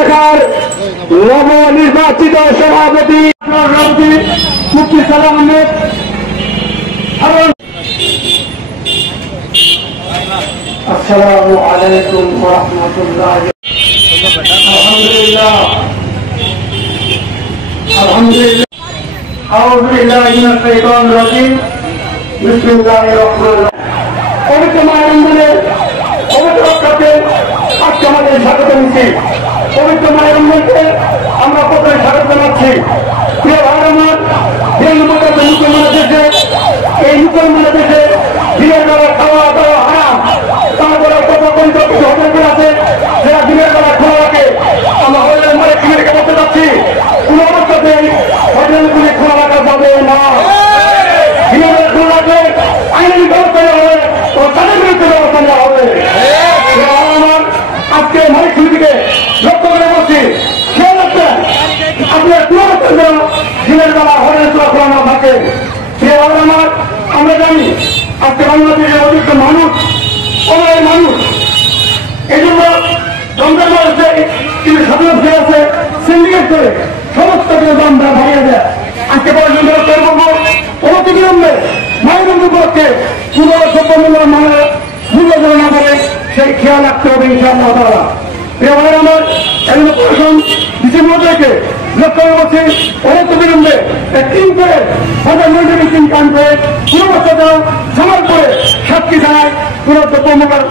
শাখার নবনির্বাচিত সভাপতি মুফতি সালাম আহমেদ। আসসালামু আলাইকুম ওয়া রাহমাতুল্লাহ। আলহামদুলিল্লাহ আউযু বিল্লাহি মিনাশ শাইতানির রাজীম। বিসমিল্লাহির রহমানির রহিম। পবিত্র মায়ের রমজানের পবিত্র রক্ষাতে আজকে আমাদের স্বাগত জানাচ্ছি। পবিত্র মায়ের রমজানকে আমরা প্রথমে স্বাগত জানাচ্ছি। প্রিয় ভাই আমার, যে মুসলমান দেশে, এই মুসলমান দেশে দিনের বেলা খাওয়া দাওয়া হারাম, তারপরে কত কিছু হোটেল আছে যারা দিনের বেলা খোলা রাখে। আমরা হোটেলের মালিক কিনে বলতে চাচ্ছি, কোন অবস্থাতেই হোটেলগুলি খোলা রাখা যাবে না। দিনের বেলা খোলা রাখলে আইনি ব্যবস্থা নেওয়া হবে ও তাদের বিরুদ্ধে ব্যবস্থা নেওয়া হবে। আমার আজকে মালিক সমিতিকে লক্ষ্য করে বলছি, খেয়াল রাখবেন আপনার কোন অবস্থার জন্য দিনের বেলা হোটেল খোলা না থাকে। আমার আমরা জানি আজকে বাংলাদেশের অধিক মানুষ অনেক মানুষ, এই জন্য রমজান মাসে কিছু সদস্য আছে সিন্ডিকেট করে সমস্ত কিছু দাম ভাঙিয়ে দেয়। আজকে পর্যন্ত করবো অনতিবিলম্বে মায়ের উপলক্ষে পুরো দ্রব্যমূল্য মানের মূল্য যেন না করে সেই খেয়াল রাখতে হবে ইনশাআল্লাহ তাআলা। প্রিয় ভাই আমার, এগুলো প্রশাসন ইতিমধ্যে লক্ষ্য করছে অনতিবিলম্বে টিম করে প্রধানমন্ত্রী মিটিং কাম করে পুরো সমাজ করে সাতটি জানায় পুরো দ্রব্যমূল্যের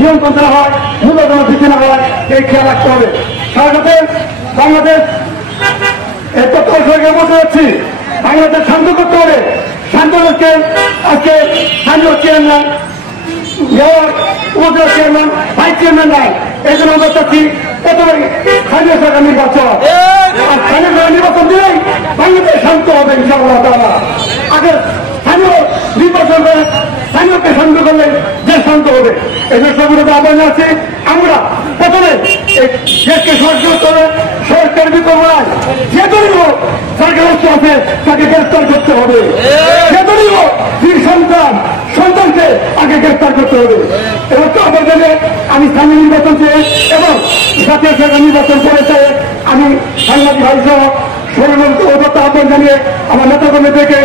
নিয়ন্ত্রণ করা হয়, মূল্য যেন বৃদ্ধি না হয় এই খেয়াল রাখতে হবে। তার সাথে বাংলাদেশ এই তত্ত্বাবধানে বসে যাচ্ছি, বাংলাদেশ শান্ত করতে হবে। শান্তকে আজকে স্থানীয় চেয়ারম্যান, উপজেলা চেয়ারম্যান, ভাইস চেয়ারম্যান নাই, এই জন্য আমরা চাচ্ছি প্রথমে স্থানীয় সরকার নির্বাচন। আর স্থানীয় সরকার নির্বাচন দিলেই বাংলাদেশ শান্ত হবে ইনশাআল্লাহ তাআলা। আগে স্থানীয় নির্বাচন করে স্থানীয়কে শান্ত করলে দেশ শান্ত হবে। এই জন্য সর্বদা আহ্বান আছে, আমরা প্রথমে দেশকে সরকার করে সরকার বিকল্প নয়, যে দলীয় সরকার আছে তাকে গ্রেফতার করতে হবে। যে দলীয় বীর সন্তানকে আগে গ্রেফতার করতে হবে। এবং তো আবেদনে আমি স্থানীয় নির্বাচন চেয়ে এবং জাতীয় সরকার নির্বাচন করে চাই আমি সাংবাদিক ভাই সহ সর্বন্ত অবস্থা আহ্বান জানিয়ে আমার নেতাকর্মী থেকে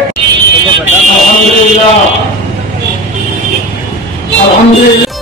আলহামদুলিল্লাহ।